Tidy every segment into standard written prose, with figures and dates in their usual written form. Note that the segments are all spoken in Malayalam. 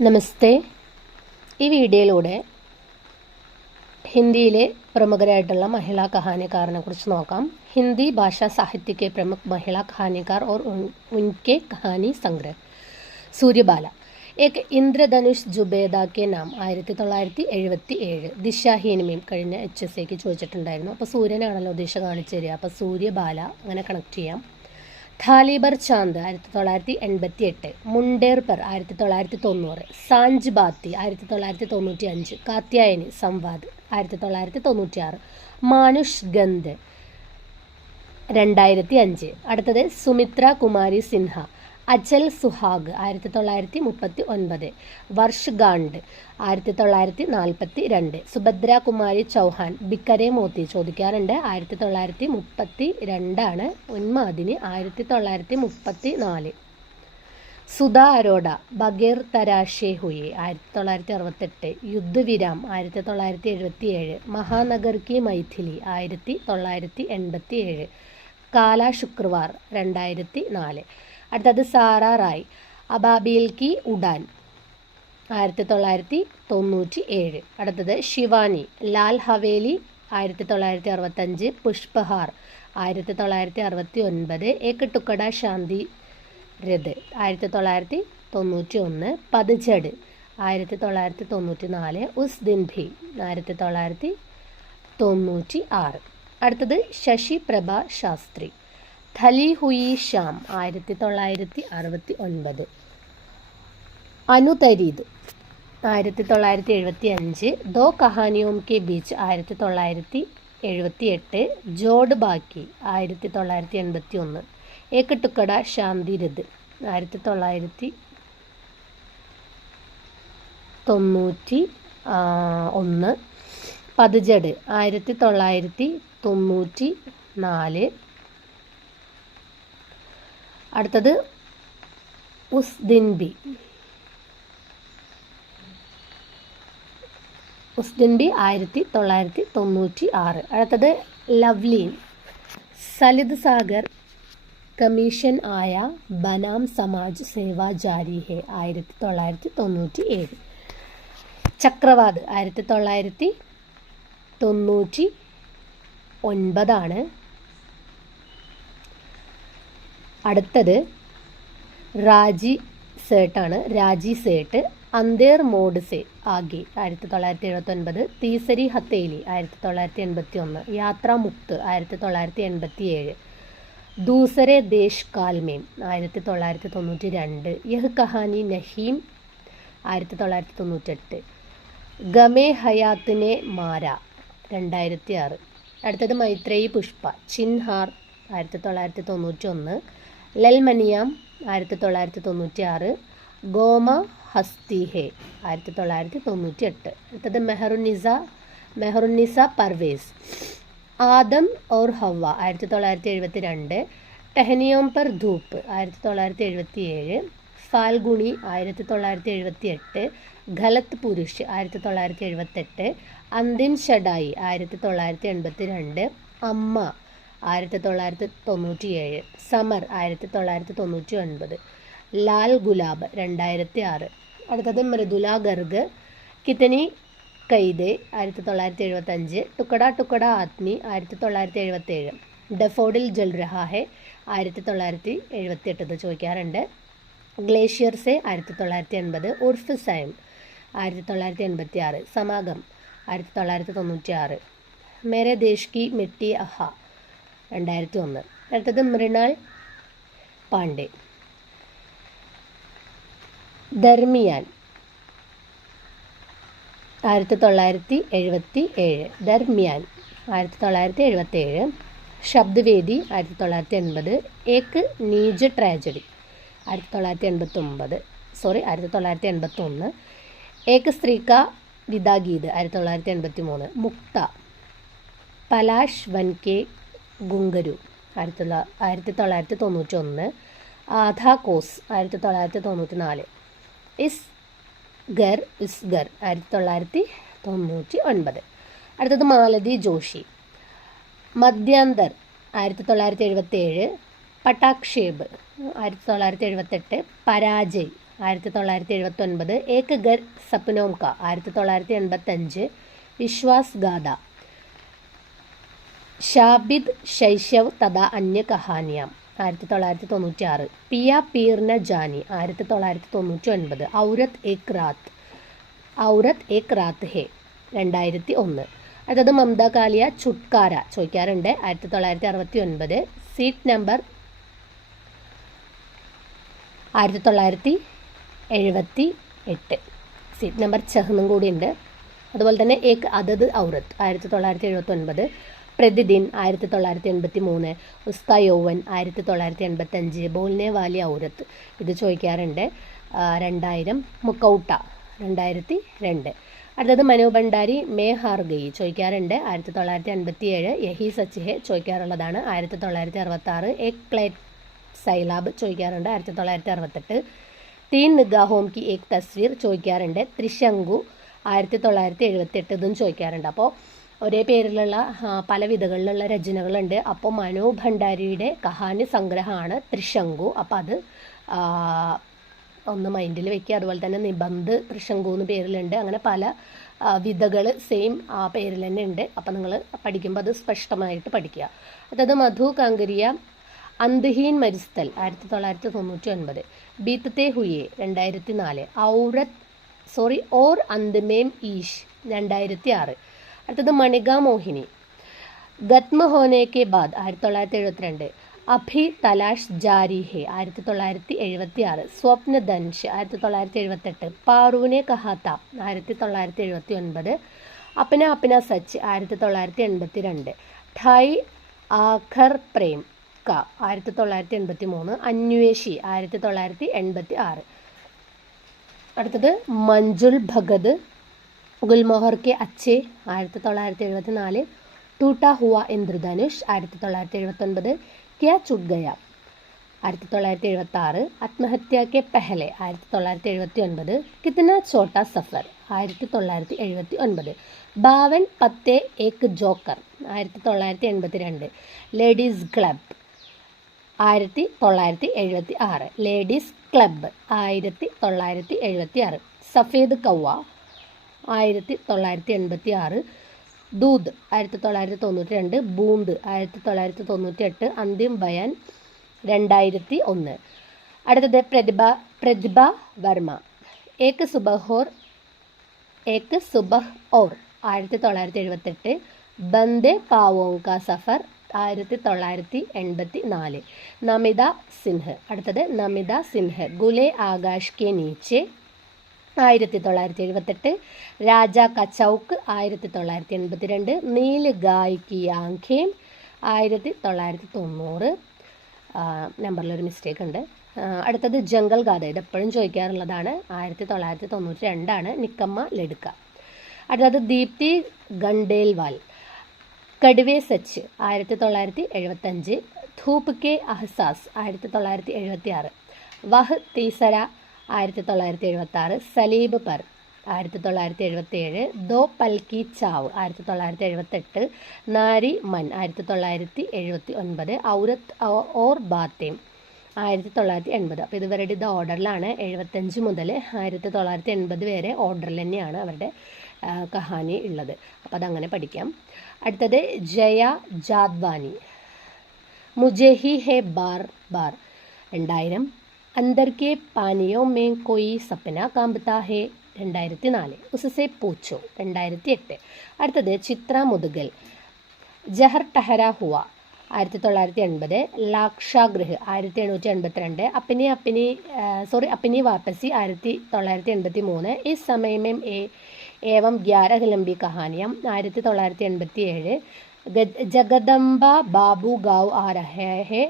നമസ്തേ. ഈ വീഡിയോയിലൂടെ ഹിന്ദിയിലെ പ്രമുഖരായിട്ടുള്ള महिला कहानीकारों कुछ നോക്കാം. हिंदी भाषा साहित्य के प्रमुख महिला कहानीकार और उनके कहानी संग्रह. सूर्यबाला एक इंद्रधनुष जुबेदा के नाम 1977 ദിശാഹീനമേം കഴിഞ്ഞ HSAക്ക് ചോദിച്ചിട്ടുണ്ടായിരുന്നു. അപ്പോൾ സൂര്യനാണല്ലോ ദിശ കാണിച്ചു തരിക. അപ്പോൾ സൂര്യബാല അങ്ങനെ കണക്ട് ചെയ്യാം. थालीबर चांद 1988, मुंडेर पर 1990, सांझ बाती 1995, कात्यायनी संवाद 1996, मानुष गंध 2005. അടുത്തത് സുമിത്ര കുമാരി സിൻഹ, അചൽ സുഹാഗ് 1939, വർഷ് ഗാണ്ട് 1942, സുഭദ്ര കുമാരി ചൗഹാൻ ബിക്കരെ മോത്തി ചോദിക്കാറുണ്ട്. 1932 ഉന്മാദിനി 1934. സുധാ അരോഡ ബഗേർ തരാഷേ ഹുയെ 1968, യുദ്ധവിരാം 1977, മഹാനഗർ കി മൈഥിലി 1987, കാല ശുക്രവാർ 2004. അടുത്തത് സാറ റായ്, അബാബീൽ കി ഉഡാൻ 1997. അടുത്തത് ശിവാനി, ലാൽ ഹവേലി 1965, പുഷ്പഹാർ 1969, ഏക് ടുക്കഡ ശാന്തി രഥ് 1991, പതझड़ 1994, ഉസ് ദിൻ ഭി 1996. അടുത്തത് ശശി പ്രഭ ശാസ്ത്രി, ധലി ഹുയി ഷാം 1969, അനുതരീദ് 1975, ദോ കഹാനിയോം കെ ബീച്ച് 1978, ജോഡ് ബാക്കി 1981, ഏക് ടുക്കഡ ശാന്തി രഥ് 1991, പതझड़ 1994. അടുത്തത് ഉസ് ദിൻ ബി 1996. അടുത്തത് ലവ്ലീൻ, സലിത് സാഗർ കമ്മീഷൻ ആയ ബനാം സമാജ് സേവാ ജാരി ഹെ 1997. ചക്രവാത് 1999. അടുത്തത് രാജി സേട്ടാണ്, രാജി സേട്ട്, അന്തേർ മോഡ് സെ ആഗെ 1979, തീസരി ഹത്തേലി 1981, യാത്ര മുക്ത് 1987, ദൂസരെ ദേശ് കാൽമേം 1992, യഹ് കഹാനി നഹീം 1998, ഗമേ ഹയാത്തിനെ മാര 2006. അടുത്തത് മൈത്രേയി പുഷ്പ, ചിൻഹാർ 1991, ലൽമനിയാം 1996, ഗോമ ഹസ്തി ഹെ 1998. അടുത്തത് മെഹറുന്നിസ പർവേസ്, ആദം ഔർ ഹവ 1972, ടെഹനിയോം പർ ധൂപ്പ് 1977, ഫാൽഗുണി 1978, ഖലത് പുരുഷ് 1978, അന്തിം ഷഡായി 1982, അമ്മ 1997, സമർ 1999, ലാൽ ഗുലാബ് 2006. അടുത്തത് മൃദുല ഗർഗ്, കിതനി കൈദേ 1975, ടുക്കട ടുക്കട ആത്മി 1977, ഡഫോഡിൽ ജൽ രഹാ ഹെ 1978 ചോദിക്കാറുണ്ട്. ഗ്ലേഷ്യർ സെ 1980, ഉർഫ് സൈം 1986, സമാഗം 1996, മേരെ ദേശ് കി മിട്ടി അഹ 2001. അടുത്തത് മൃണാൾ പാണ്ഡെ, ദർമിയാൻ 1977, ദർമിയാൻ 1977, ശബ്ദവേദി 1980, ഏക് നീജ് ട്രാജഡി 1981, ഏക് സ്ത്രീ കാ വിദാഗീത് 1983, മുക്ത, പലാഷ് വൻ കെ ഗുങ്കരു 1991, ആധാ കോസ് 1994, ഇസ് ഗർ 1999. അടുത്തത് മാലതി ജോഷി, മധ്യാന്തർ 1977, പട്ടാക്ഷേപ് 1978, പരാജയ് 1979, ഏക് ഘർ സപ്നോം കാ 1985, വിശ്വാസ് ഗാഥ, ഷാബിദ് ശൈശവ് തഥാ അന്യ കഹാനിയാം 1996, പിയ പീർ ന ജാനി 1999, ഔരത് ഏക് റാത്ത് ഹേ 2001. അടുത്തത് മമത കാലിയ ചുട്കാര ചോദിക്കാറുണ്ട് 1969, സീറ്റ് നമ്പർ 1978, സീറ്റ് നമ്പർ ചെഹ്ന്നും കൂടിയുണ്ട്. അതുപോലെ തന്നെ ഏക് അതത് ഔറത്ത് 1979, പ്രതിദിൻ 1983, ഉസ്കാ യൗവൻ 1985, ബോൾനെ വാലി ഔറത്ത് ഇത് ചോദിക്കാറുണ്ട് 2000, മുക്കൗട്ട 2002. അടുത്തത് മനു ഭണ്ഡാരി മേ ഹാർ ഗയി ചോദിക്കാറുണ്ട് 1957, യഹി സച്ച് ഹെ ചോദിക്കാറുള്ളതാണ് 1966, ഏക് പ്ലേറ്റ് സൈലാബ് ചോദിക്കാറുണ്ട് 1968, തീൻ നിഗാഹോം കി ഏക് തസ്വീർ ചോദിക്കാറുണ്ട്, ത്രിശങ്കു 1978 ഇതും ചോദിക്കാറുണ്ട്. അപ്പോൾ ഒരേ പേരിലുള്ള പല വിധങ്ങളിലുള്ള രചനകളുണ്ട്. അപ്പോൾ മനു ഭണ്ഡാരിയുടെ കഹാനി സംഗ്രഹമാണ് ത്രിശങ്കു. അപ്പോൾ അത് ഒന്ന് മൈൻഡിൽ വെക്കുക. അതുപോലെ തന്നെ നിബന്ധ് ത്രിശങ്കു എന്ന് പേരിലുണ്ട്. അങ്ങനെ പല വിധകൾ സെയിം ആ പേരിൽ തന്നെ ഉണ്ട്. അപ്പോൾ നിങ്ങൾ പഠിക്കുമ്പോൾ അത് സ്പഷ്ടമായിട്ട് പഠിക്കുക. അതായത് മധു കാങ്കരിയ അന്ത്ഹീൻ മരിസ്ഥൽ 1999, ബീത്തത്തെ ഹുയെ 2004, ഓർ അന്ത്മേം ഈഷ് 2006. അടുത്തത് മണിക മോഹിനി, ഗത്മ ഹോനെ കെ ബാദ് 1972, അഭി തലാഷ് ജാരി ഹെ 1976, സ്വപ്ന ദൻഷ് 1978, പാറൂനെ കഹാത്ത 1979, അപ്ന അപ്ന സച്ച് 1982, ഠായ് ആഖർ പ്രേം ക 1983, അന്വേഷി 1986. അടുത്തത് മഞ്ജുൾ ഭഗത്, ഗുൽമോഹർ കെ അച്ഛേ 1974, ടൂട്ടാ ഹുവ ഇന്ദ്രധനുഷ് 1979, ക്യാ ചുട്ട് Gaya 1976, Atmahatya Ke Pehle 1979, Kitna Chhota Safar 1979, Bawan Patte Ek joker 1982, ladies club 1976, ladies club 1976, Safed Kauwa 1986, Doot 1992, Boond 1998, Antim Bayan 2001. അടുത്തത് പ്രതിഭ വർമ്മ, ഏക് സുബഹ് ഓർ 1978, ബന്ദേ പാവോം കാ സഫർ 1984, നമിത സിൻഹ്. അടുത്തത് നമിത സിൻഹ്, ഗുലേ ആകാശ് കെ നീച്ചെ 1978, രാജാ ക ചൗക്ക് 1982, നീൽ ഗായ് കി ആംഖേം 1990. നമ്പറിലൊരു മിസ്റ്റേക്ക് ഉണ്ട്. അടുത്തത് ജംഗൽ ഗാഥ, ഇത് എപ്പോഴും ചോദിക്കാറുള്ളതാണ് 1992, നിക്കമ്മ ലഡുക്ക. അടുത്തത് Deepthi ഗണ്ടേൽവാൾ, കടുവേ such 1975, Dhoop K അഹ്സാസ് 1976, വഹ് തീസര 1976, Saleeb per 1977, though Pal Ki ചാവ് 1978, Nari Mann 1979, ഔരത്ത് or ബാത്തേം 1980. അപ്പോൾ ഇതുവരുടെ ഇത് ഓർഡറിലാണ്. 75 മുതൽ 1980 വരെ ഓർഡറിൽ തന്നെയാണ് അവരുടെ കഹാനി ഉള്ളത്. അപ്പോൾ അതങ്ങനെ പഠിക്കാം. അടുത്തത് ജയ ജാദ്വാനി, മുझे ही है बार बार 2000, अंदर के पानियों में कोई सपना कांपता है 2004, उससे पूछो 2008. അടുത്തത് ചിത്ര മുതുകൽ, ജഹർ ടഹര ഹുവ 1980, ലാക്ഷാഗ്രഹ് 1882, അപ്പിനി വാപ്പസി 1983, ഈ സമയം ഏവം 11 ലംബി കഹാനിയം 1987, ജഗദംബ ബാബു ഗാവ് ആ രഹേ ഹെ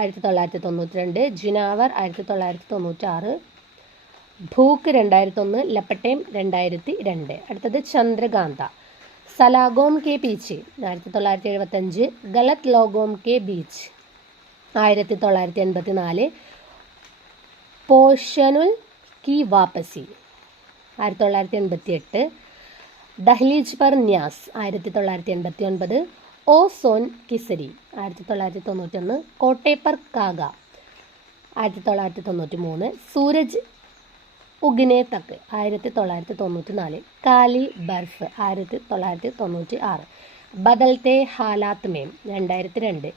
1992, ജിനാവർ 1996, ഭൂക്ക് 2001, ലപ്പട്ടേം 2002. അടുത്തത് ചന്ദ്രകാന്ത, സലാഗോം കെ പീച്ചെ 1975, ഗലത് ലോഗോം കെ ബീച്ച് 1984, പോഷനുൽ കി വാപ്പസി 1988, ദഹ്ലീജ് പർ ന്യാസ് 1989, ഓ സോൻ കിസരി 1991, കോട്ടെ പർ കാഗ 1993, സൂരജ് ഉഗ്നെ തക്ക് 1994, കാലി ബർഫ് 1996, ബദൽത്തെ ഹാലാത്ത് മേം 2002,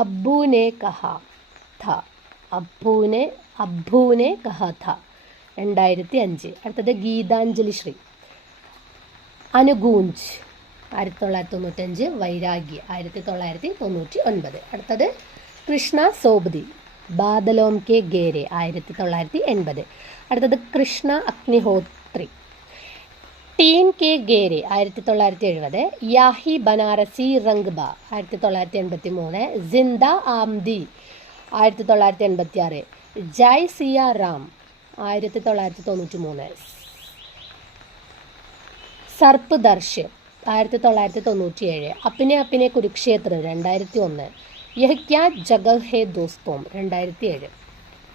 അബ്ബൂനെ കഹാ ഥ അബ്ബൂനെ കഹാ ഥ 2005. അടുത്തത് ഗീതാഞ്ജലി ശ്രീ, അനുഗൂഞ്ച് 1995, വൈരാഗ്യ 1999. അടുത്തത് കൃഷ്ണ സോബ്ദി, ബാദലോം കെ ഗേരെ 1980. അടുത്തത് കൃഷ്ണ അഗ്നിഹോത്രി, ടീൻ കെ ഗേരെ 1970, യാഹി ബനാറസി റംഗ്ബ 1983, ജിന്ദ ആംദി 1986, ജയ് സിയ റാം 1993, സർപ്പ് ദർശ് 1997, അപ്പിനെ അപ്പിനെ കുരുക്ഷേത്ര 2001, യഹ് ക്യാ ജഗഹ് ഹേ ദോസ്തോം 2007.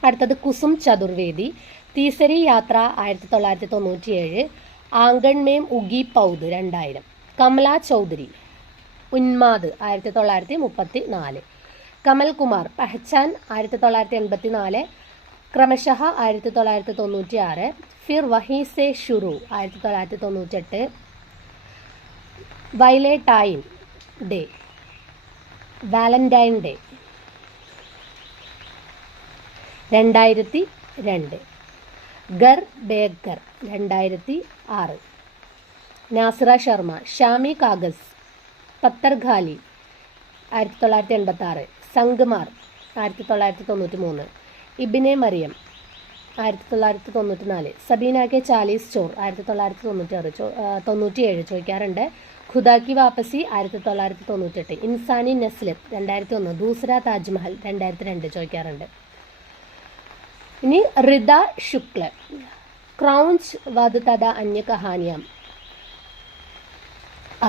അടുത്തത് കുസും ചതുർവേദി, തീസരി യാത്ര 1997, ആംഗൺ മേം ഉഗി പൗദ് 2000, കമല ചൗധരി, ഉന്മാദ് 1934, കമൽ കുമാർ, പഹ്ചാൻ 1984, ക്രമശഃ 1996, ഫിർ വഹി സെ ഷുറു 1998, വാലന്റൈൻ ഡേ 2002, ഗർ ബേഗർ 2006, നാസിറ ശർമ്മ, ഷാമി കാഗസ്, പത്തർഖാലി 1986, സംഗ്മാർ 1993, ഇബിനെ മറിയം 1994, സബീന കെ 40 ചോർ 1997 ചോദിക്കാറുണ്ട്, ഖുദാ കി വാപ്പസി 1998, ഇൻസാനി നസ്ലത്ത് 2001, ദൂസര താജ്മഹൽ 2002 ചോദിക്കാറുണ്ട്. ഇനി റിദ ശുക്ല, ക്രൗഞ്ച് വദ് തദ അന്യ കഹാനിയാം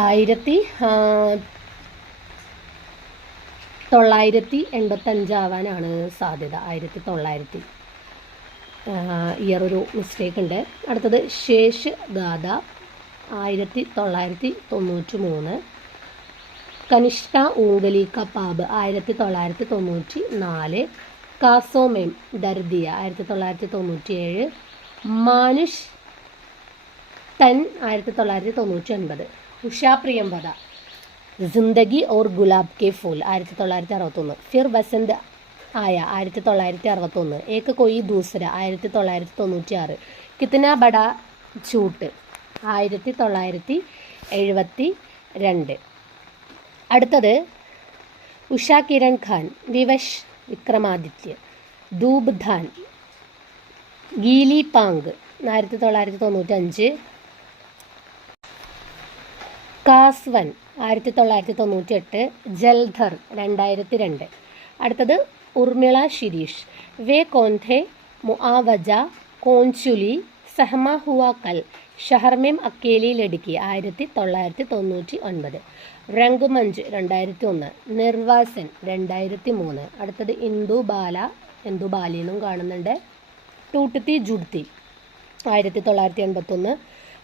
1985 ആവാനാണ് സാധ്യത, 1900. ഇയറൊരു മിസ്റ്റേക്ക് ഉണ്ട്. അടുത്തത് ശേഷ് ഗാഥ 1993, കനിഷ്ക ഊങ്കലി കപാബ് 1994, കാസോമേം ദർദിയ 1997, മാനുഷ് തൻ 1999, ഉഷാ പ്രിയംവദ, ജിന്ദഗി ഓർ ഗുലാബ് കെ ഫൂൽ 1961, ഫിർ വസന്ത് ആയ 1961, ഏക കൊയി ദൂസര 1996, കിത്ന ബഡാ ഝൂട്ട് 1972. അടുത്തത് ഉഷ കിരൺ ഖാൻ, വിവശ് വിക്രമാദിത്യ, ധൂപ് ധാൻ, ഗീലി പാങ് 1995, കാസ്വൻ 1998, ജൽധർ 2002. അടുത്തത് ഉർമിള ശിരീഷ്, വേ കോൻഥെ, മുആവജ, കോൻചുലി, സഹമ ഹുവാ കൽ, ഷഹർമേം അക്കേലി ലടുക്കി 1999, രംഗുമഞ്ച് 2001, നിർവാസൻ 2003. അടുത്തത് ഇന്ദു ബാലി എന്നും കാണുന്നുണ്ട്, ടൂട്ട്തി ജുഡ്തി 1981,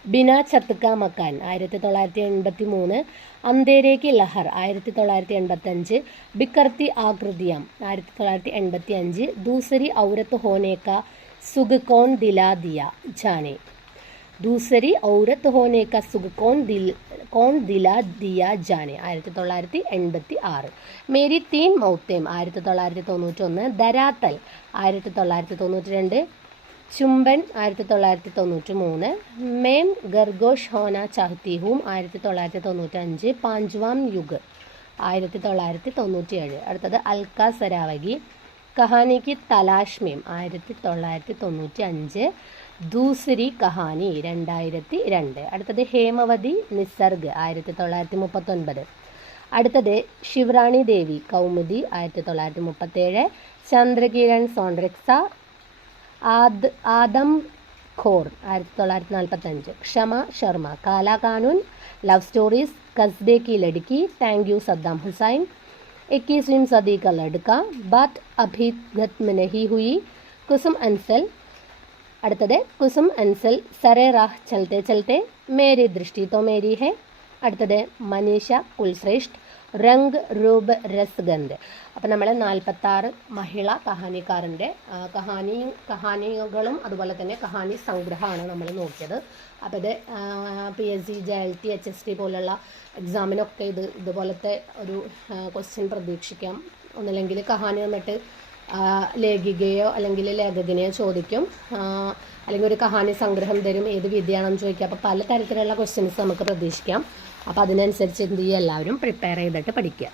ബിന ഛത്ക മക്കാൻ 1983, അന്തേരേക്ക് ലഹർ 1985, ബിക്കർത്തി ആകൃതിയം 1985, ദൂസരി ഔരത്ത് ഹോനേക്ക സുഖ് കോൺ ദിലാ ദിയ ജാനെ, ദൂസരി ഔരത്ത് ഹോനേക്ക സുഖ് കോൺ ദിലാ ദിയ ജാനെ 1986, മേരി തീൻ മൗത്തേം 1991, ദരാത്തൽ 1992, ചുംബൻ 1993, മേം ഗർഗോഷ് ഹോന ചാഹ്തി ഹൂം 1995, പാഞ്ച്വാം യുഗ് 1997. അടുത്തത് അൽക്ക സരാവഗി, കഹാനി കി തലാഷ് മേം 1995, ദൂസരി കഹാനി 2002. അടുത്തത് ഹേമവതി നിസർഗ് 1939. അടുത്തത് ശിവറാണി ദേവി കൗമുദി 1937, ചന്ദ്രകിരൺ സോൺറെക്സ, Aadam Khor 1945, Kshama Sharma, Kaala Kanoon, love stories, Kasbe ki Ladki, thank you Saddam Hussein, 21वीं सदी का लड़का, बात अभी गत में नहीं हुई, कुसुम अंसल. അടുത്തത് കുസും അൻസൽ, സരെ റാഹ് ചലത്തെ ചലത്തെ, മേരി ദൃഷ്ടി തോ മേരി ഹെ. അടുത്തത് മനീഷ കുൽശ്രേഷ്ഠ്, രംഗ് രൂപ് രസ് ഗന്ധ്. അപ്പം നമ്മൾ 46 മഹിളാ കഹാനിക്കാരൻ്റെ കഹാനികളും അതുപോലെ തന്നെ കഹാനി സംഗ്രഹമാണ് നമ്മൾ നോക്കിയത്. അപ്പോൾ ഇത് PSC JLT HST പോലുള്ള എക്സാമിനൊക്കെ ഇതുപോലത്തെ ഒരു ക്വസ്റ്റ്യൻ പ്രതീക്ഷിക്കാം. ഒന്നില്ലെങ്കിൽ കഹാനി വന്നിട്ട് ലേഖികയോ അല്ലെങ്കിൽ ലേഖകനെയോ ചോദിക്കും, അല്ലെങ്കിൽ ഒരു കഹാനി സംഗ്രഹം തരും, ഏത് വിധിയാണെന്ന് ചോദിക്കുക. അപ്പോൾ പല തരത്തിലുള്ള ക്വസ്റ്റ്യൻസ് നമുക്ക് പ്രതീക്ഷിക്കാം. അപ്പോൾ അതിനനുസരിച്ച് എന്ത് ചെയ്യുക, എല്ലാവരും പ്രിപ്പയർ ചെയ്തിട്ട് പഠിക്കുക.